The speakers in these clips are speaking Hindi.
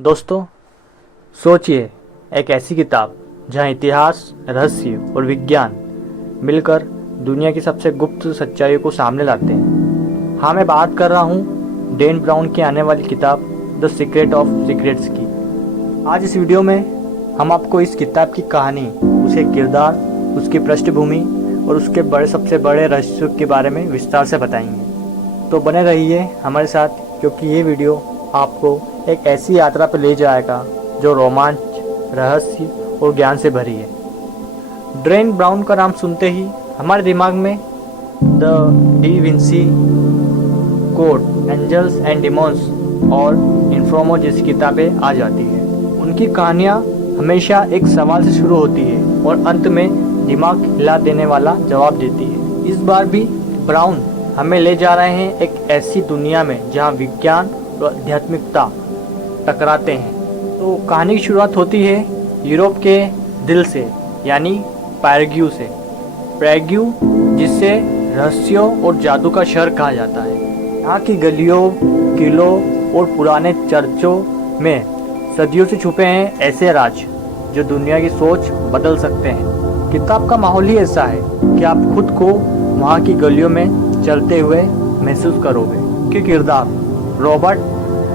दोस्तों, सोचिए एक ऐसी किताब जहां इतिहास, रहस्य और विज्ञान मिलकर दुनिया की सबसे गुप्त सच्चाइयों को सामने लाते हैं। हाँ, मैं बात कर रहा हूँ डैन ब्राउन की आने वाली किताब द सीक्रेट ऑफ सीक्रेट्स की। आज इस वीडियो में हम आपको इस किताब की कहानी, उसके किरदार, उसकी पृष्ठभूमि और उसके सबसे बड़े रहस्यों के बारे में विस्तार से बताएंगे। तो बने रहिए हमारे साथ, क्योंकि ये वीडियो आपको एक ऐसी यात्रा पर ले जाएगा जो रोमांच, रहस्य और ज्ञान से भरी है। डैन ब्राउन का नाम सुनते ही हमारे दिमाग में the Da Vinci Code, Angels and Demons और इन्फर्नो जैसी किताबें आ जाती है। उनकी कहानियाँ हमेशा एक सवाल से शुरू होती है और अंत में दिमाग हिला देने वाला जवाब देती है। इस बार भी ब्राउन हमें ले जा रहे हैं एक ऐसी दुनिया में जहाँ विज्ञान और आध्यात्मिकता टकराते हैं। तो कहानी की शुरुआत होती है यूरोप के दिल से, यानी पैरग्यू से। पैरग्यू, जिसे रहस्यों और जादू का शहर कहा जाता है। यहाँ की गलियों, किलों और पुराने चर्चों में सदियों से छुपे हैं ऐसे राज जो दुनिया की सोच बदल सकते हैं। किताब का माहौल ही ऐसा है कि आप खुद को वहाँ की गलियों में चलते हुए महसूस करोगे। कि किरदार रॉबर्ट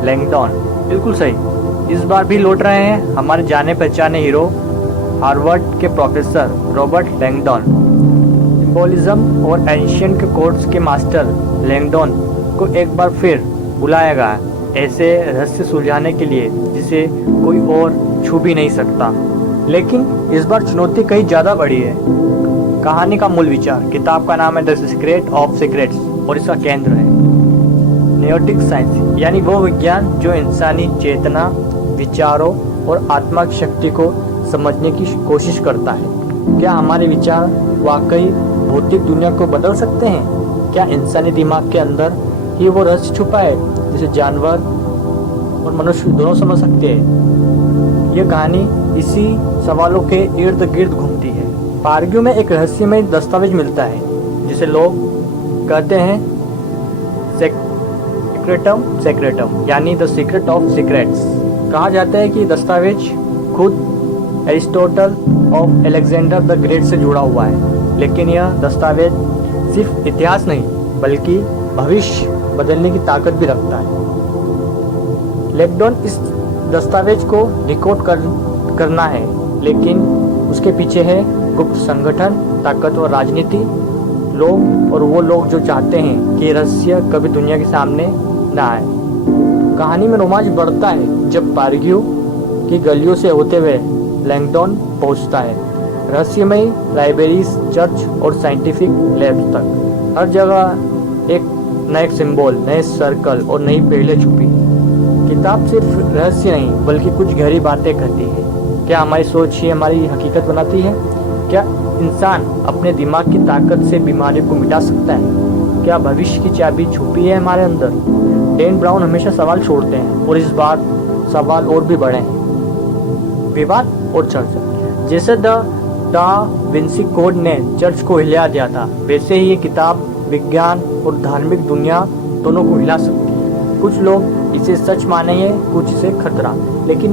लैंगडॉन, बिल्कुल सही, इस बार भी लौट रहे हैं हमारे जाने पहचाने हीरो, हार्वर्ड के प्रोफेसर रॉबर्ट लैंगडॉन। सिंबोलिज्म और एंशिएंट कोड्स के मास्टर लैंगडॉन को एक बार फिर बुलाया गया ऐसे रहस्य सुलझाने के लिए जिसे कोई और छू भी नहीं सकता। लेकिन इस बार चुनौती कहीं ज़्यादा बड़ी है। कहानी का मूल विचार, किताब का नाम है द सीक्रेट ऑफ सीक्रेट्स और इसका केंद्र है न्योटिक साइंस, यानी वो विज्ञान जो इंसानी चेतना, विचारों और आत्मा की शक्ति को समझने की कोशिश करता है। क्या हमारे विचार वाकई भौतिक दुनिया को बदल सकते हैं? क्या इंसानी दिमाग के अंदर ही वो रहस्य छुपा है जिसे जानवर और मनुष्य दोनों समझ सकते हैं? ये कहानी इसी सवालों के इर्द गिर्द घूमती है। पैरग्यू में एक रहस्यमय दस्तावेज मिलता है जिसे लोग कहते हैं सेक्रेटम, यानी द सीक्रेट ऑफ सीक्रेट्स। कहा जाता है कि दस्तावेज खुद Aristotle of Alexander the great से जुड़ा हुआ है। लेकिन यह दस्तावेज सिर्फ इतिहास नहीं बल्कि भविष्य बदलने की ताकत भी रखता है। लैंगडॉन इस दस्तावेज को डिकोड करना है, लेकिन उसके पीछे है गुप्त संगठन, ताकतवर राजनीति, लोग और वो लोग जो चाहते हैं कि रहस्य कभी दुनिया के सामने ना आए। कहानी में रोमांच बढ़ता है जब पैरग्यू की गलियों से होते हुए लैंगडॉन पहुंचता है, रहस्यमयी लाइब्रेरीज, चर्च और साइंटिफिक लैब्स तक। हर जगह एक नए सिंबल, नए सर्कल और नई पहले छुपी। किताब सिर्फ रहस्य नहीं बल्कि कुछ गहरी बातें कहती है। क्या हमारी सोच ही हमारी हकीकत बनाती है? क्या इंसान अपने दिमाग की ताकत से बीमारी को मिटा सकता है? क्या भविष्य की चाबी छुपी है हमारे अंदर? डैन ब्राउन हमेशा सवाल छोड़ते हैं और इस बार सवाल और भी बड़े हैं। विवाद और चर्चा, जैसे द विंसी कोड ने चर्च को हिला दिया था, वैसे ही ये किताब विज्ञान और धार्मिक दुनिया दोनों को हिला सकती है। कुछ लोग इसे सच मानेंगे, कुछ इसे खतरा। लेकिन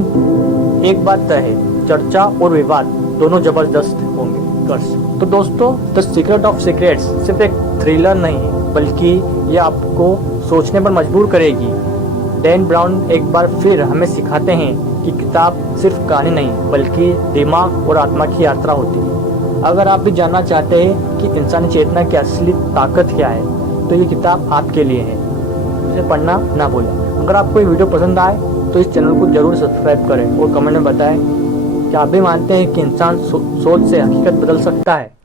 एक बात तय है, चर्चा और विवाद दोनों जबरदस्त होंगे। तो दोस्तों, द सीक्रेट ऑफ सीक्रेट्स सिर्फ एक थ्रिलर नहीं है बल्कि ये आपको सोचने पर मजबूर करेगी। डैन ब्राउन एक बार फिर हमें सिखाते हैं कि किताब सिर्फ कहानी नहीं बल्कि दिमाग और आत्मा की यात्रा होती है। अगर आप भी जानना चाहते हैं कि इंसानी चेतना की असली ताकत क्या है, तो ये किताब आपके लिए है। इसे पढ़ना ना भूलें। अगर आपको ये वीडियो पसंद आए तो इस चैनल को जरूर सब्सक्राइब करें और कमेंट में बताएं कि आप भी मानते हैं कि इंसान सोच से हकीकत बदल सकता है।